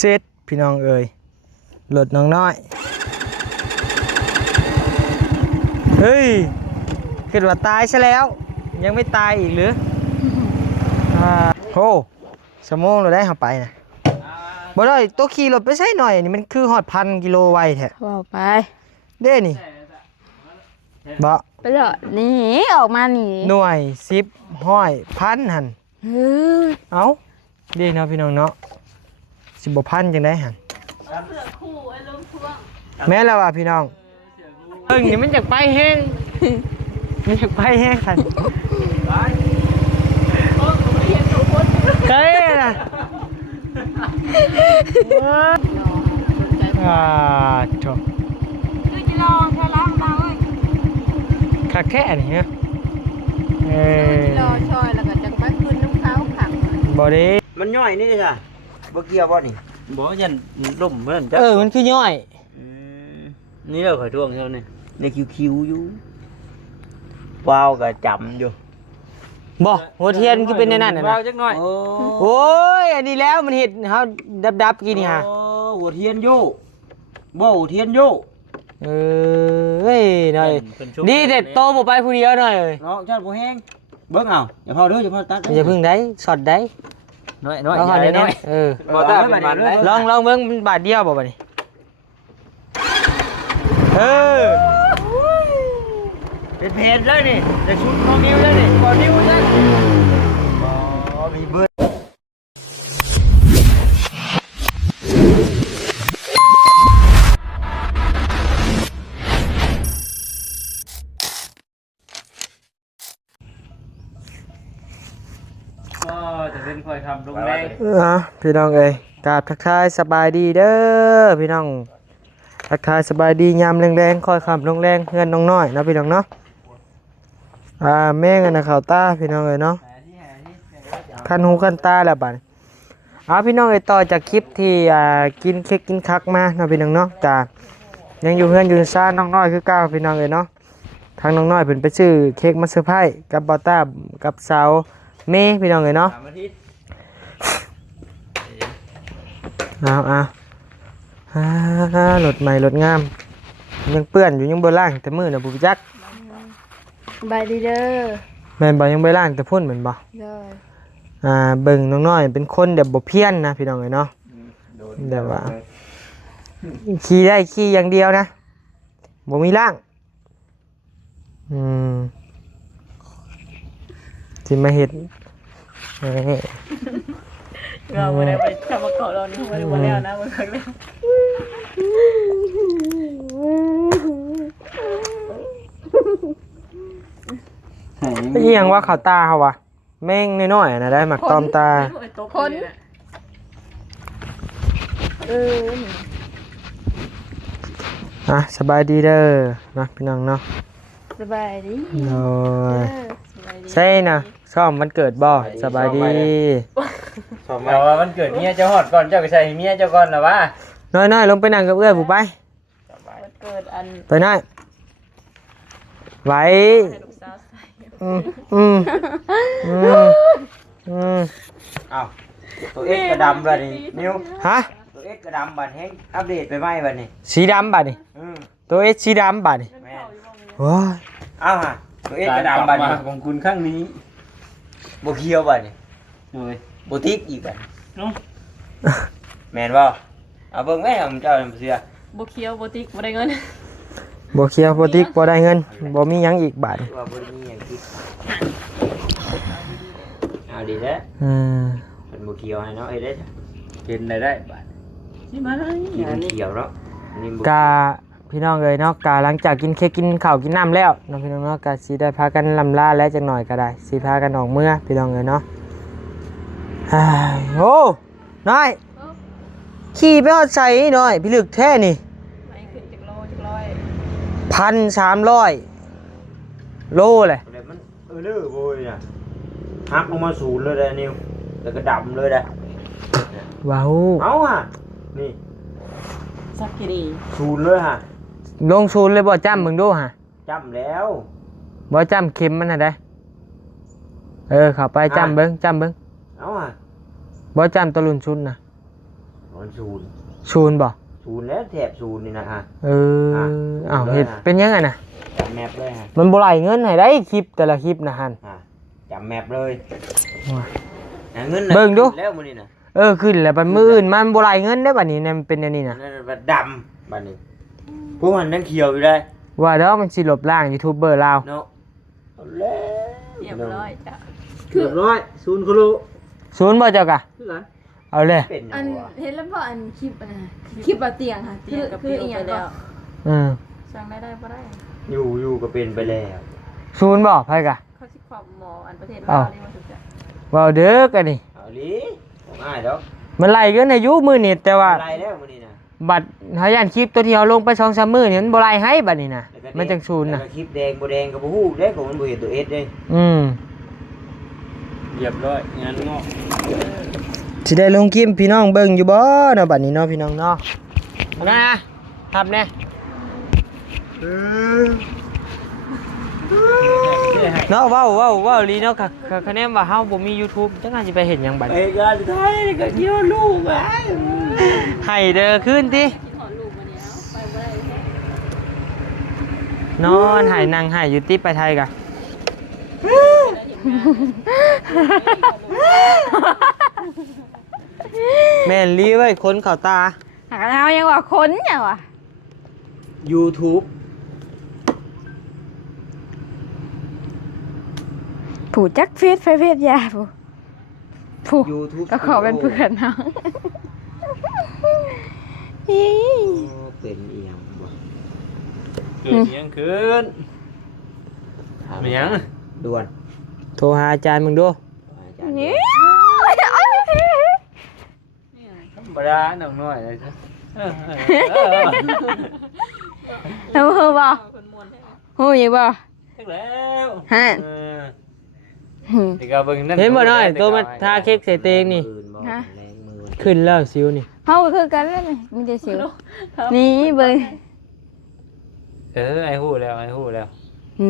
เซ็ตพี่น้องเอ่ยรถน้องน้อยเฮ้ยคิดว่าตายซะแล้วยังไม่ตายอีกหรือโหสมองเราได้เข้าไปนะบ่ได้ตัวขี่รถไปใช้หน่อยนี่มันคือฮอด1,000 กิโลไวแท้บอกไปเด้นี่บ่ไปเถอะนี่ออกมานี่หน่วย10ห้อยพันหั่นเอ้าเด้เนาะพี่น้องเนาะ10บ่พันจังได๋หั่นแม่นแล้วว่ะพี่น้องนี่มันอยากไปแห้งมันอยากไปแห้งคันเฮ้ยนะจบคือจะลองแค่ล้างมาเว้ยขาแค่นี่ฮะรอชอยแล้วก็จะไปคืนน้ำเขาขังบอดี้มันย่อยนี่จ้ะบ่เกี่ยวบ่นี่บ่ยันล่มเพิ่นจ้ะมันคือย่อยนี่เราข่อยท่วงเท่านี้ในคิวๆอยู่ว้าวก็จำอยู่บ่หัวเทียนคือเป็นในนั้นน่ะนะว้าวจักหน่อยโอ้ยอันนี้แล้วมันเห็ดเฮาดับๆกี่นี่ฮะหัวเทียนอยู่บ่หัวเทียนอยู่เฮ้ยหน่อยดีเด็ดโตบ่ไปผู้เดียวหน่อยเอ้ยเนาะชาติบ่แห้งเบิ่งเอาอย่าพอเด้ออย่าพอตัดอย่าพึ่งได้ช็อตได้น้อยอย่าน้อยบ่ตาเป็นบาทเลยลองเบิ่งมันบาทเดียวบ่บัดนี้เป็นเพจเลยนี่จะชุดน้องนิ้วเลยนี่บ่นิ้วจังบ่มีเบิดจะเป็นค่อยทำลงแรงพี่น้องเอ้ยกราบทักทายสบายดีเด้อพี่น้องทักทายสบายดียามแรงๆค่อยขับลงแรงเพื่อนน้องน้อยนะพี่น้องเนาะแม่งนะข่าวตาพี่น้องเอ้ยเนาะคันหูคันตาแล้วบัดพี่น้องเอ้ยต่อจากคลิปที่กินเค้กกินคักมานะพี่น้องเนาะจ้ายังอยู่เพื่อนอยู่ซ่าน้องน้อยคือเก่าพี่น้องเอ้ยเนาะทางน้องน้อยเพิ่นไปซื้อเค้กมาเซอร์ไพรส์กับบอต้ากับสาวเมย์พี่น้องเอ้ยเนาะรถใหม่รถงามยังเปื้อนอยู่ยังบ่ล้างแต่มือน่ะบ่จักบายดีเด้อแม่นบ่ยังบ่ล้างแต่พุ่นเหมือนบ่เบิ่งน้องน้อยเป็นคนแบบบ่เพี้ยนนะพี่น้องเอ้ยเนาะแบบว่าขี่ได้ขี่อย่างเดียวนะบ่มีล้างสิมาเฮ็ดเราไม่ได้ไปทำมาเกาะเรานี่ไม่ได้มาแล้วนะมันครั้งแรกอีหยังว่าเขาตาเขาวะแม่งน้อยๆนะได้หมักตอมตาคนสบายดีเด้อนะพี่น้องเนาะสบายดีโอ้ยใช่นะซ้อมวันเกิดบ่สบายดีแต่ว่ามันเกิดเมียเจ้าฮอดก่อนเจ้าก็ใส่เมียเจ้าก่อนล่ะวะน้อยลงไปนั่งกับเอื้อยผู้ไปเกิดอันไปน้อยไหวอ้าวตัวเอ็กกระดำบัดนี้นิ้วตัวเอ็กกระดำบัดแห้งอัปเดตไปไหมบัดนี้สีดำบัดนี้ตัวเอ็กสีดำบัดนี้โอ้ยอ้าวฮะตัวเอ็กกระดำบัดนี้ของคุณข้างนี้โบเคียวบัดนี้โบทิกอีกบัดแมนบ่เอาเบิ่งแม่ผมเจ้าเสือโบเคียวโบติกบ่ได้เงินบ่เคียวบ่ติกบ่ได้เงินบ่มีหยังอีกบาทว่าบ่มีหยังอีกเอาดีแล้วเป็นบ่เคียวให้เนาะเอ้ยเด้กินได้บาทสิมาได้เคียวเนาะกาพี่น้องเอ้ยเนาะกาหลังจากกินเค้กกินข้าวกินน้ำแล้วเนาะพี่น้องเนาะกาสิได้พากันลำลาแล้วจักหน่อยก็ได้สิพากันออกเมื่อพี่น้องเอ้ยเนาะโอ้น้อยขี่ไปฮอดไสน้อยพี่ลึกแท้นี่ไม่ขึ้นจักร้อย 1,300 โลเลยมันลื้อโวยน่ะหักลงมาศูนย์เลยเด้อนิวแล้วก็ดำเลยเด้อว้าวเอาอ่ะนี่สักกี่ดีศูนย์เลยฮะลงศูนย์เลยบ่จ้ำมึงดูฮะจ้ำแล้วบ่จ้ำเข็มมันน่ะได้เข้าไปจ้ำเบิ่งเอาอ่ะบ่จ้ำตะลุนชุนน่ะ โ มันศูนย์ ศูนย์บ่ ศูนย์แล้วแถบศูนย์นี่นะฮะ เอออ้าวเฮ็ดเป็นยังไงน่ะ จำแมปเลยฮะ มันบ่ไหลเงินให้ได้คลิปแต่ละคลิปนะฮัน จำแมปเลย ว้า เงิน เบิ่งดู แล้วมื้อนี้นะ ขึ้นแล้วบัดมื้ออื่นมันบ่ไหลเงินได้บัดนี้เนี่ยมันเป็นอันนี้น่ะ นั่นบัดดำบัดนี้พวกมันนั่งเขียวอยู่ได้ ว่าเด้อมันสิลบล้างยูทูบเบอร์ลาว เนาะเอาแล้ว เรียบร้อยจ้ะ เรียบร้อยศูนย์คุรุ ศูนย์บ่เจ้ากะ คือกัน เอาเลย เป็นหยั อั ง น วะ เห็นแล้วพออันคลิปนะคลิปบะเตียงค่ะ เตียงกับ คือ พี่ อีห ไป ยัง แล้ ก็ ว อืม สั่งได้บ่ได้ อยู่ก็เป็นไปแล้ว ศูนย์บ่ไผกะ เขาสิความหมออันประเทศ อ้า ลาว วนี่มาสุดจ้ะ ว่าเด้อกันนี่ เอาลิง่ายดอก มันไหลเงินให้อยู่มื้อนี้แต่ว่า อะไรแล้วมื้อนี้นะ บัตรหาย่านคลิปตัวที่เฮาลงไป2-3มื้อนี่มันบ่ไหลให้บัดนี้น่ะ แล้วก็ มันจังศูนย์น่ะ แล้วก็คลิปแดงบ่แดงก็บ่ฮู้เด้ก็มันบ่เห็นตัวเอสเด้ อืม เรียบร้อยงานงอก สิได้ลงคลิปพี่น้องเบิ่งอยู่บ่เนาะบัดนี้เนาะพี่น้องเนาะเอานะครับแน่เนาะเว้าลีเนาะคะแนนว่าเฮาบ่มี YouTube จังอาจสิไปเห็นหยังบัด ไอ้งานไทยก็เที่ยวลูกไอ้ ให้เด้อคืนติ กินหอดลูกมาเนี่ยไปบ่ได้แท้ นอนให้นั่งให้อยู่ติไปไทยกะแม่นลีไว้คนเข้าตา หากเอายังว่าคนยังว่า YouTube ผู้จักเฟซยาผู้ YouTube ก็ขอเป็นเพื่อนน้องอี เป็นอีหยังบ่ เกิดเที่ยงคืน มีหยัง ด่วน โทรหาอาจารย์มึงดู อาจารย์ นี่ ธรรมดาหน่อยหน่อยเลยจ้ะเออ เอาเฮอบ่ คนมวนแท้ ฮู้อยู่บ่ ถึงแล้ว ฮะ เออเดี๋ยวก็เบิ่งนั่น เห็นบ่น้อยตัวมันทาเค้กใส่เตงนี่ ปืนบ่แรงมือ ขึ้นแล้วซิวนี่ เฮาก็คือกันเลยมีแต่สิวนี่เบิ่ง ไอ้ฮู้แล้วไอ้ฮู้แล้ว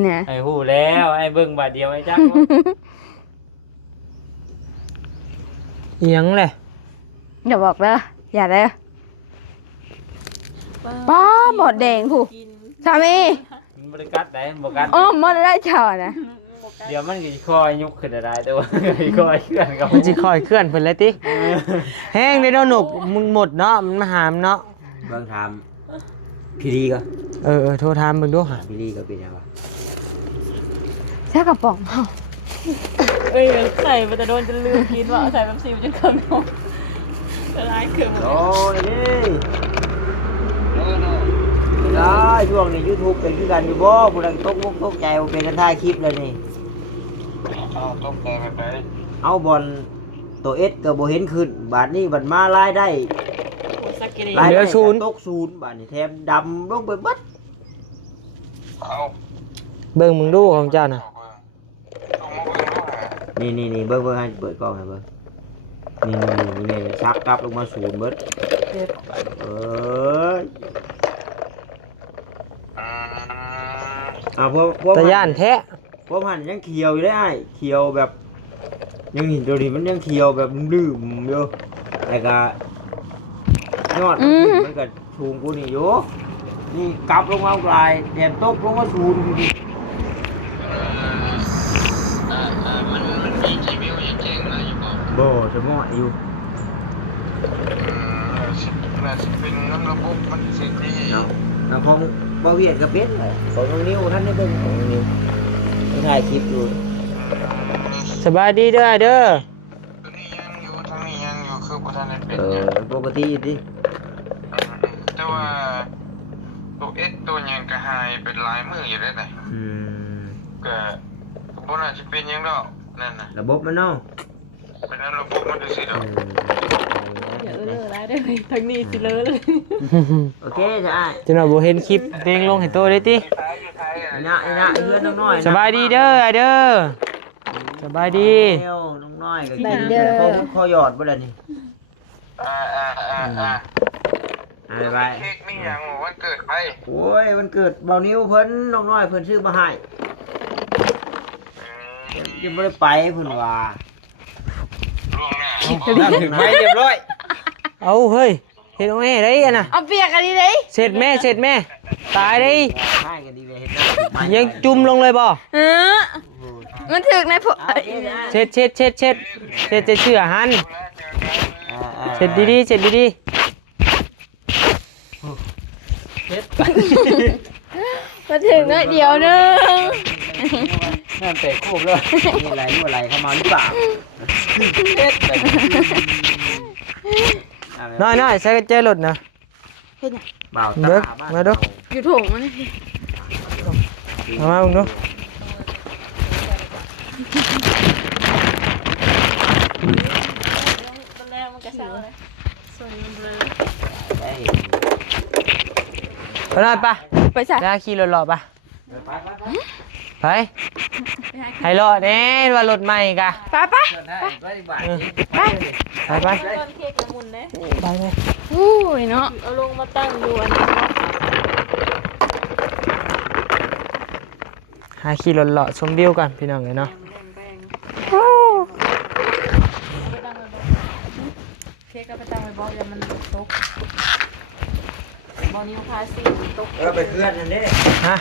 เนี่ย ไอ้ฮู้แล้วไอ้เบิ่งบาดเดียวไอ้จัก เอียงแหละ อย่าบอกเด้ออย่าเด้อป้าหมดแดงผู้ กิน สามี มันบ่ได้กัดได้มันบ่กัด โอ้หมดแล้วเจ้านะ เดี๋ยวมันก็สิคอยยุกขึ้นได้แต่ว่าคอยเคลื่อนกับ มันสิคอยเคลื่อนเพิ่นเลยติแห้งได้เนาะหนุกมึงหมดเนาะมันมาหามเนาะ เบิ่งถามพี่ลีก็ โทรถามมึงดูหา พี่ลีก็เป็นหยังวะ แค่กระป๋องเฮา เอ้ยใส่มันจะโดนจนลืมกินว่าใส่แบบซิวจนเคิมนมละลายเคิม โอ้ยนี่ได้ช่วงนี้ YouTube เป็นคือกันอยู่บ่ผู้ใดตกมุกตกใจว่าเป็นกันถ่ายคลิปเลยนี่เอาบอลตัวเอสก็บ่เห็นขึ้นบาดนี้บัดมารายได้ สักกิริ รายได้ ศูนย์ ตกศูนย์บาดนี้แถมดำลงไปเบิด เบิ่งมึงดูของเจ้าน่ะ นี่เบิ่งให้เปิดกล้องให้เบิ่งนี่ชักกลับลงมาศูนย์เบิดเอ้ยพวก ตะย่านแท้ พวกมันยังเขียวอยู่ได้ไอ้เขียวแบบยังเห็นตัวนี้มันยังเขียวแบบลืมอยู่แล้วก็ยอดมันก็ชูงกูนี่อยู่นี่กลับลงมาปลายแถมตกลงมาศูนย์กูบ่จะเหมาะอยู่ น่าจะเป็นน้ำระบบมันสิดี เนาะแล้วของบ่เวียดก็เป็นเลยของน้องนิ้วท่านได้เบิ่งของน้องนิ้วที่ถ่ายคลิปอยู่ สบายดีเด้อเด้อ ตัวนี้ยังอยู่ทางนี้ยังอยู่คือบ่ทันได้เป็น ปกติดิ แต่ว่าตัวเอสตัวหยังก็หายเป็นหลายมื้ออยู่ได้ไหน อืม ก็บ่น่าจะเป็นหยังดอกนั่นน่ะ ระบบมันเนาะ เป็นระบบมันจังซี่ดอก เดี๋ยวเลอะได้ได้เลยทางนี้สิเลอะเลย โอเคจ้ะ จังหวะบ่เห็นคลิปเตงลงให้โตได้ติ ไอ้นะเพื่อนน้องน้อย สบายดีเด้อไอ้เด้อสบายดี น้องน้อยก็กินคอหยอดบ่ล่ะนี่ ไป เค้กมีหยังวันเกิดไป โอ้ยมันเกิดเบานิ้วเพิ่นน้องน้อยเพิ่นซื้อมาให้ยังบ่ได้ไปเพิ่นว่า ล่วงหน้า ถึงไปเรียบร้อย เอาเฮ้ยเห็นโอ้ยได้อะน่ะ เอาเปียกอันนี้เลย เสร็จแม่ตายได้ ใช่กันดีเลยเห็นไหม ยังจุ่มลงเลยบ่ มันถึกในพวก เช็ดจะเชื่อหันเช็ดดีๆเช็ดดี มันถึกน้อยเดียวนึง นั่นเตะคู่เลย นี่อะไรเข้ามาหรือเปล่า ๆน้อยใส่กระเจรถนะ บ่าว เบิก ตา มาดู อยู่ถุงมันนี่ เอามาดู ตอนแรกมันกระเช้าเลยส่วนมันเบลอ ไปหน่อยปะ ไปใส่ ย่าขี่รถหล่อปะไปให้รอดเน่ว่ารถใหม่กะ ไป ไป ต้นเค้กละมุนเลย ไป อู้ยเนาะ เอาลงมาตั้งอยู่อันนี้ หาขี่รถหล่อชมวิวกันพี่น้องเลยเนาะ เค้กก็ไปตั้งไว้บอกเดี๋ยวมันตกบอกนิ้วพาสีตก ไปเคลื่อนนั่นเด้ ฮะ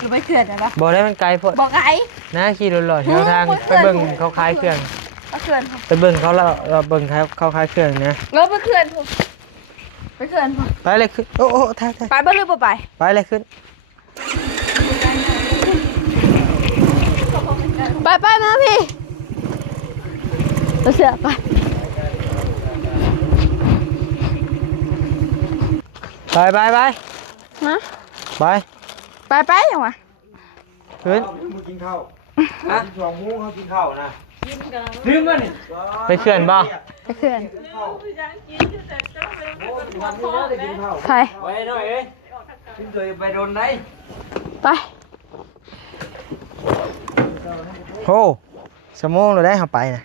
อยู่ไปเขื่อนได้ปะ บอกได้มันไกลโพด บอกไอ้ นะขี่รถหล่อแถวทางไปเบิ่งเขาขายเครื่อง ไปเขื่อน ไปเบิ่งเขาแล้วเบิ่งเขาขายเครื่องนะ เออไปเขื่อนผมไปเขื่อนผม ไปเลยขึ้นโอ้ถ่าย ไปบ้านหรือไป ไปเลยขึ้น ไปมาพี่เราเสือไป ไป ฮะ ไปยังวะ ขึ้น มึงกินข้าว2 โมงเขากินข้าวนะ ลืมมัน ไปเขื่อนบ่ ไปเขื่อน ใคร ไว้หน่อยเอ้ย ขึ้นเลยไปโดนได้ ไป โอ้สมองเราได้เข้าไปนะ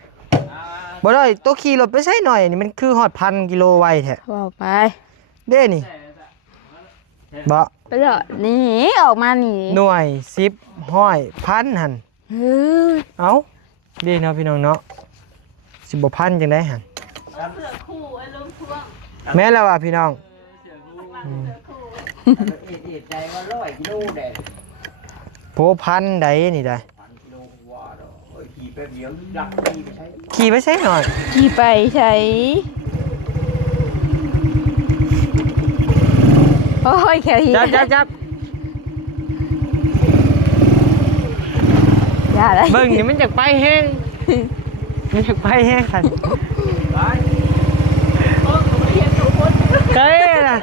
บ่ได้ตัวขี่รถไปใช้หน่อยนี่มันคือฮอด1,000 กิโลไวแท้ บอกไป เด้นี่บ่ ไปเถอะหนี่ออกมาหนี หน่วย10ห้อยพันหั่น เฮ้ย เอ้าดีเนาะพี่น้องเนาะ10บ่พันจังได้หั่น เสือคู่ไอ้ลุงท่วง แม่นแล้วว่ะพี่น้อง ใจว่า100 กิโลแดด โพพันใดนี่ได้ 1,000 กิโลว่าดอกขี่แป๊บเดียวดักขี่ไปใช้ ขี่ไปใช้หน่อย ขี่ไปใช้โอ้ยแค่ฮี จับ อย่าเลย เบิ่งนี่มันจากไปแห้งมันจากไปแห้งคันเฮ้ยน่ะ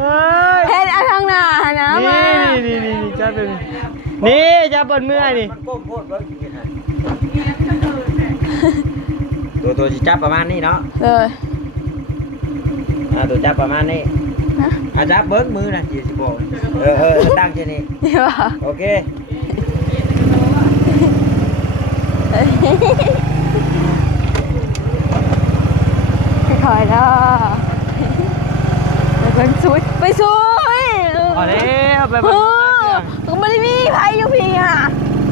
เฮ้ย เฮ็ดเอาทางหน้านะมา นี่จับเป็นนี่จับบนเมื่อนี่ มันก้มโพดเบิ่งเห็นไหมตัวสิจับประมาณนี้เนาะ เลย ตัวจับประมาณนี้ ฮะ จับเบิ้งมือนะสิบอกตั้งเจนี่ นี่ว่า โอเค ค่อยๆเนาะไปเบิ่งซุยไปซุย พอแล้วไป เอ เบิ่ง อก็ไม่ได้มีไผอยู่พี่อ่ะ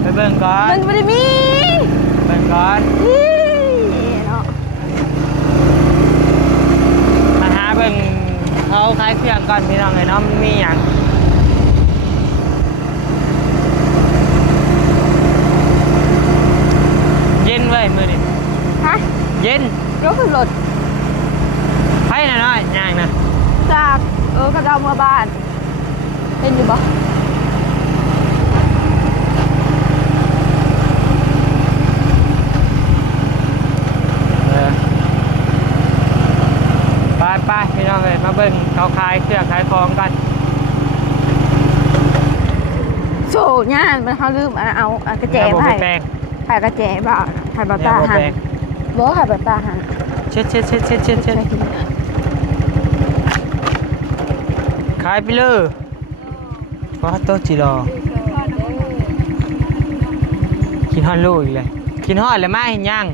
ไปเบิ่งก่อน มันไม่ได้มี เบิ่งก่อน นี่เนาะ มาหาเบิ่งเขาขายเครื่องก่อนพี่น้องเลยเนาะมันมีหยังเย็นเว้ยมื้อนี้ ฮะ เย็น ก็คือรถ ไผน่ะน้อยย่างนะ จากกระเดาเมื่อบ้านเห็นอยู่ปะ ไปพี่น้องเลยมาเบิ่งเขาขายเครื่องขายของกัน โซ่ย่านมันเขาลืมเอากระแจ แล้วบ่ มาให้ ไปแปลง ถ่ายกระแจบ่าถ่ายบา แล้ว ตา บ่ หัน แปลง บ่ถ่ายบาตาหัน เช็ดขายไปเลยเพราะโต๊ะจิรอกินฮอดลูกอีกเลยกินฮอดเลยมาเห็นยัง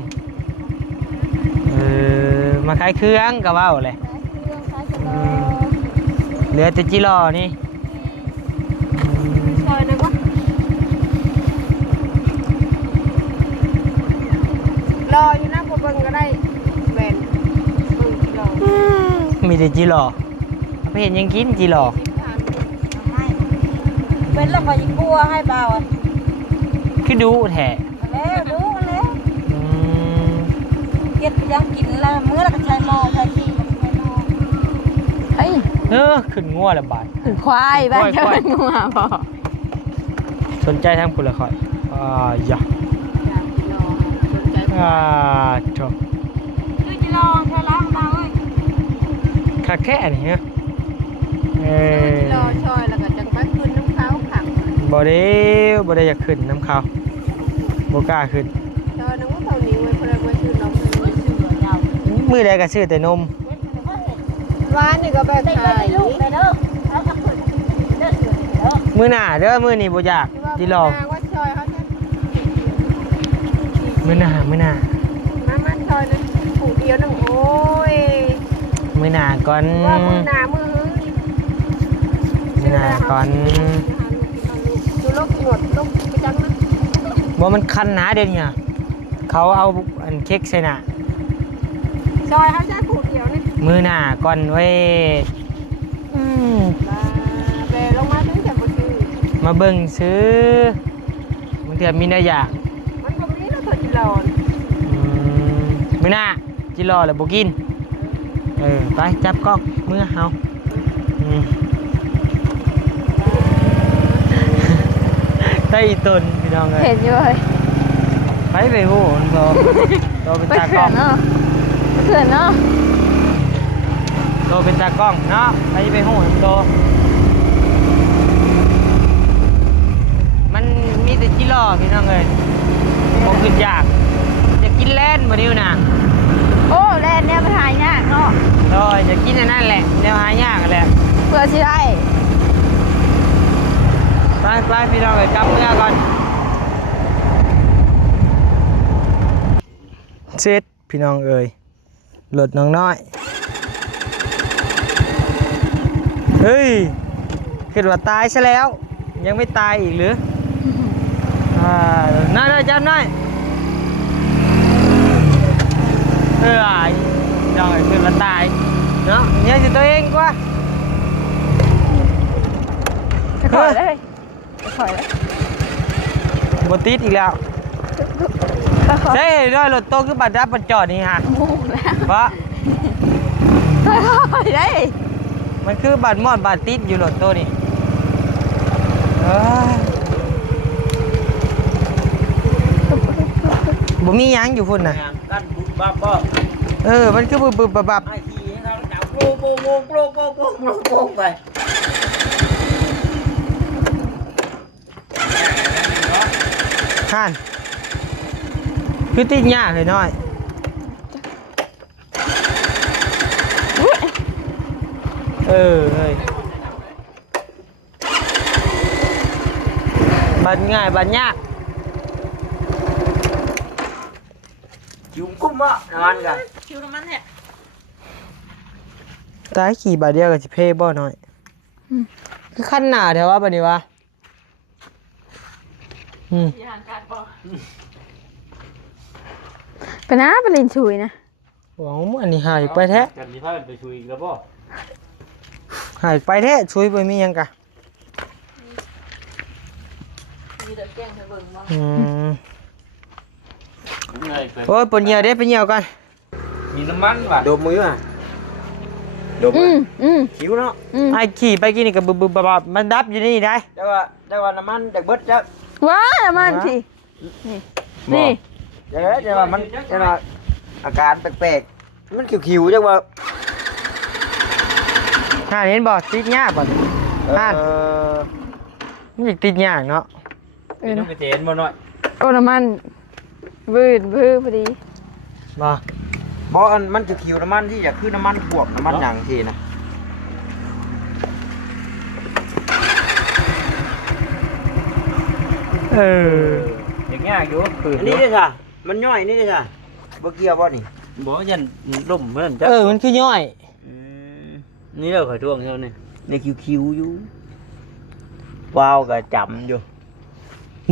มาขายเครื่องกับว่าเลยเหลือแต่จิรอนี่ ซอยเลยว่า รออยู่นะพอเบิ่งก็ได้แบน มีแต่จีหลอไม่เห็นยังกินจีหลอ เป็นแล้วก็อีกบัวให้เบาอ่ะ คือดูแท้ แล้วดูแล้ว อืม เก็บยังกินแล้วมื้อแล้วก็ใช้หม้อใช้ขี้ใช้หม้อเฮ้ย ขึ้นงัวละบาท ถึงควายบ้านเจ้าเป็นงัวบ่ สนใจทางผลละคอยอย่าจบ คือจะลองใช้ล้างเบาเอ้ย ขาแค่นี้ฮะรอช่อยแล้วก็จังไปขึ้นน้ำเขาขัง บ่ได้อยากขึ้นน้ำเขาบ่กล้าขึ้น เธอนึกว่าเท่านี้ไว้เพื่อไว้ซื้อนมซื้อเจ้า มือใดก็ซื้อแต่นม ร้านนี่ก็แบบขายลูกเลยเด้อเอาทำผลเด้อเสือเด้อ มือหน้าเด้อมือนี้บ่อยากจีหลอ ว่าช่อยเขาจะ มือหน้า มาช่อยนึงผูเดียวนึงโอ้ย มือหน้าก่อน ว่ามือหนามือ มือหน้าก่อน ดูลูกหนวดลูกไปจังนะ บ่มันคันหนาเดี๋ยวนี้เขาเอาอันเค้กใส่หน้า ช่อยเขาจะผูเดียวนี่ มือหน้าก่อนเว้ยอืม มาเบลงมาถึงแถวซื้อ มาเบิ่งซื้อมันเถื่อมีเนื้ออยาก มันตรงนี้แล้วเธอจิรอน มือหน้าจิรอแล้วบ่กินไปจับกล้องมือเฮาได้อีตนพี่น้องเลย เห็นอยู่เลย ไปหูมันบ่โตเป็น ไป ตาก เขื่ ล้ อ อน ง เนาะไปเขื่อนเนาะ โตเป็นตากล้องเนาะไปหูมันโตมันมีแต่จิรอพี่น้องเลยบ่ขึ้นยากจะกินแล่นบ่นิ้วน่ะ โอ้แล่นเนี่ยไปหายากเนาะ จะกินอันนั่นแหละแนวหายากแหละ เพื่อสิได้ ไปพี่น้องเลยจับเมื่อก่อนเสร็จพี่น้องเอ่ยหลดน้องน้อยเฮ้ยคิดว่าตายซะแล้วยังไม่ตายอีกหรือน่าได้จับหน่อยน้องเอ้ยคิดว่าตายเนาะเนี่ยสิตัวเองกว่า จะขอเลยจะขอเลย บติดอีกแล้วใช่ด้วยรถโตคือบัตรรับบัตรจอดนี่ฮะ มูแล้ว เพราะ ขอได้ มันคือบัตรมอดบัตรติดอยู่รถโตนี่บ่มีหยังอยู่พุ่นน่ะ กันบุบบับบ่ มันคือบึบบับ ไอ้ขี้ให้เขาจับโปโปโปโปโปโปโปโปไป ห่านคือติดหญ้าเลยน้อยเฮ้ยบัตรง่ายบัตรยาก จุ่มกุ้มอ่ะนอนกัน คิวน้ำมันเนี่ย ตายขี่บาทเดียวกับสิเพ่บ่น้อยคือขั้นหนาเถอะว่าบัดนี้วะที่ห่างการปอ ไปนะไปเล่นชุยนะ หวังอันนี้หายไปแท้ กันที่พากันไปคุยแล้วบ่ หายไปแท้ช่วยไปมีหยังกะ มีเด็กแกล้งเธอเบิ่งว่า โอ้ยปนเหยียวเด้ไปเหยียวกัน มีน้ำมันว่ะ ดมมืออ่ะดมมือคิ้วเนาะ ไอ้ขี่ไปกินนี่กับบึบบับมันดับอยู่นี่ได้ ได้ว่าน้ำมันจากเบิดจ้ะ ว้ามันสินี่ เดี๋ยวว่ามันเดี๋ยวว่าอาการแปลกๆมันคิ้วๆจังว่า ห่านเห็นบ่ติดหญ้าบ่ห่านมันอยากติดหญ้าเนาะ เป็นน้องกระเจนบ่น้อย โอ้น้ำมันวืดพอดี บ่ บ่อันมันคิ้วน้ำมันที่อยากคือน้ำมันบวกน้ำมันหยังทีนะ อย่างเงี้ยอยู่ปืน อันนี้ได้ค่ะมันย่อยนี่ได้ค่ะบ่เกี่ยวบ่นี่ บ่ยันล่มเพิ่นจ้ะ มันคือย่อย นี่เราข่อยทวงเท่านี้ ในคิ้วๆอยู่ว้าวก็จำอยู่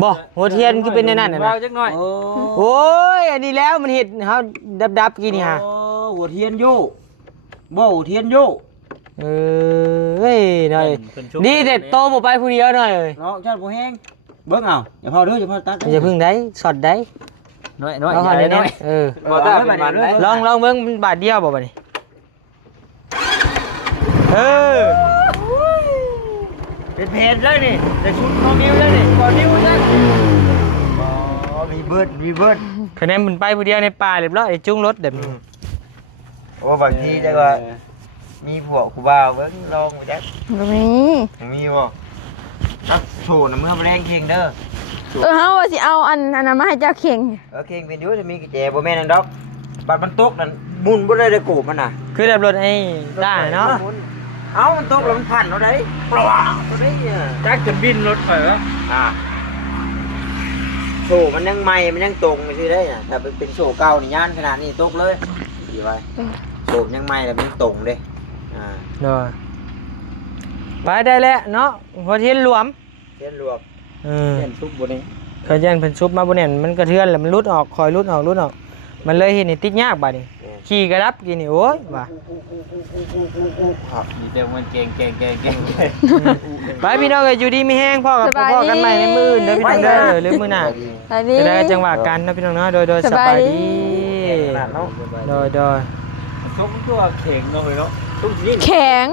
บ่หัวเทียนคือเป็นในนั้นน่ะ ว้า นะ วจักหน่อย โอ้ยอันนี้แล้วมันเห็ดเฮาดับๆกินนี่ฮะ โอ้หัวเทียนอยู่ โบ้เทียนโย เอ้ยหน่อยนี่เด็ดโตบ่ไปผู้เดียวหน่อยเอ้ย เนาะชาติบ่แห้งเบิ่งเอาอย่าพอเด้ออย่าพอตัด อย่าพึ่งได้ช็อตได้ น้อย เอาเขาได้เออ บ่ตาเป็นมันได้ ลองเบิ่งมันบาทเดียวบ่บัดนี้เออ เป็นเพจเลยนี่แต่ชุดของนิ้วเลยนี่ขอนิ้วจังอ๋อมีเบิด คะแนนมันไปผู้เดียวในป่าเรียบร้อยไอ้จุ้งรถเด็ด โอ้บางทีจะว่ามีผัวกูบ่าวเบิ่งลองไปจัก บ่มี มีบ่ตักโชว์น้ำเมื่อมาแรงเคียงเด้อ เฮาว่าสิเอาอันนั้นมาให้เจ้าเข่ง เคียงเป็นอยู่จะมีกระแจบ่แม่นอันดอกบัดมันตกนั่นมุนบ่ได้โกบมันน่ะ คือแบบรถไอ้ได้เนาะ เอ้ามันตกแล้วมันพันเอาได้ปลาตัวนี้เนี่ย จักจะบินรถไปวะ โชว์มันยังใหม่มันยังตรงไม่ใช่ได้น่ะถ้าเป็นโชว์เก่านี่ย่านขนาดนี้ตกเลยดีไว้โชว์มันยังใหม่แล้วมันยังตรงเด้อ่า เนาะไปได้แล้วเนาะหัวเทียนหลวม เทียนลวก เออ เทียนซุปบ่นี่ เขายันเพิ่นซุบมาบ่แน่นมันกระเทือนแล้วมันรุดออกคอยรุดออกมันเลยเห็นนี่ติดยากบัดนี้ขี่กระดับกินนี่โอ้ยว่า มีแต่มันเก่ง ไปพี่น้องเอ้ยอยู่ดีมีแห้งพ่อกับพ่อกันใหม่ในมื้ออื่นเด้อพี่น้องเด้อหรือมื้อหน้า ไปนี่ จะได้จังหวะกันเนาะพี่น้องเนาะโดยสบายดี ขนาดเนาะ โดย ทุกตัวเข่งเนาะเนาะ ทุกสิ่ง แข็ง